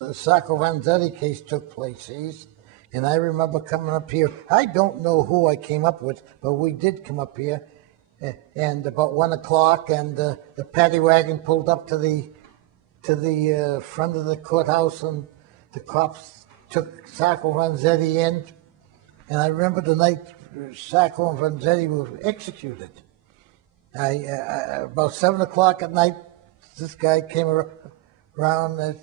The Sacco Vanzetti case took place, and I remember coming up here. I don't know who I came up with, but we did come up here, and about 1 o'clock, and the paddy wagon pulled up to the front of the courthouse, and the cops took Sacco Vanzetti in. And I remember the night Sacco and Vanzetti were executed. About 7 o'clock at night, this guy came around.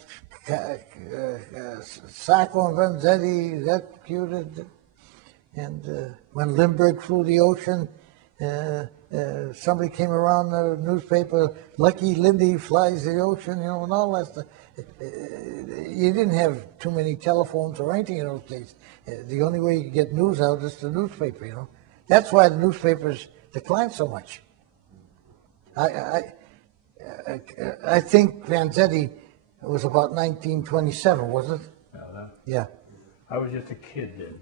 Sacco and Vanzetti executed, and when Lindberg flew the ocean, somebody came around the newspaper, Lucky Lindy flies the ocean, and all that stuff. You didn't have too many telephones or anything in those days. The only way you could get news out is the newspaper, That's why the newspapers declined so much. I think Vanzetti was about 1927, wasn't it? Yeah. I was just a kid then.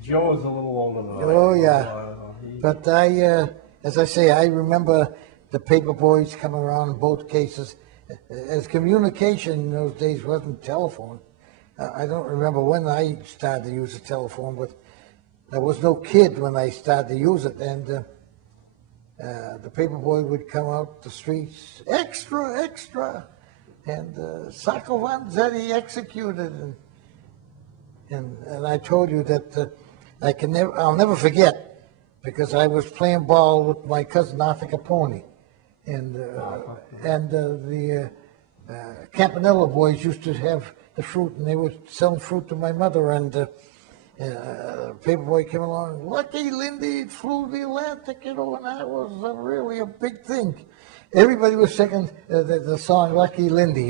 Joe was a little older than I. Oh, yeah. But as I say, I remember the paper boys coming around in both cases. As communication in those days wasn't telephone. I don't remember when I started to use a telephone, but there was no kid when I started to use it. And the paper boy would come out the streets, extra, extra, and Sacco Vanzetti executed. And I told you that I'll never forget, because I was playing ball with my cousin Arthur Capone, and the Campanella boys used to have the fruit, and they were selling fruit to my mother, and paperboy came along, Lucky Lindy flew the Atlantic, and that was really a big thing. Everybody was singing the song Lucky Lindy,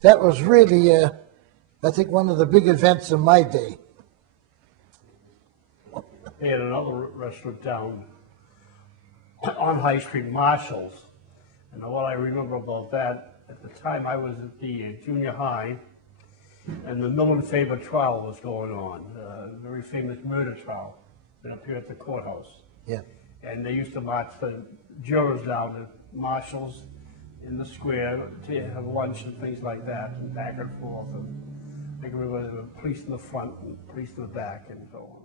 That was really, I think, one of the big events of my day. They had another restaurant down on High Street, Marshall's. And what I remember about that, at the time I was at the junior high, and the Millen Faber trial was going on, a very famous murder trial that appeared at the courthouse. Yeah. And they used to march the jurors down to Marshall's in the square to have lunch and things like that, and back and forth. And I can remember there were police in the front and police in the back and so on.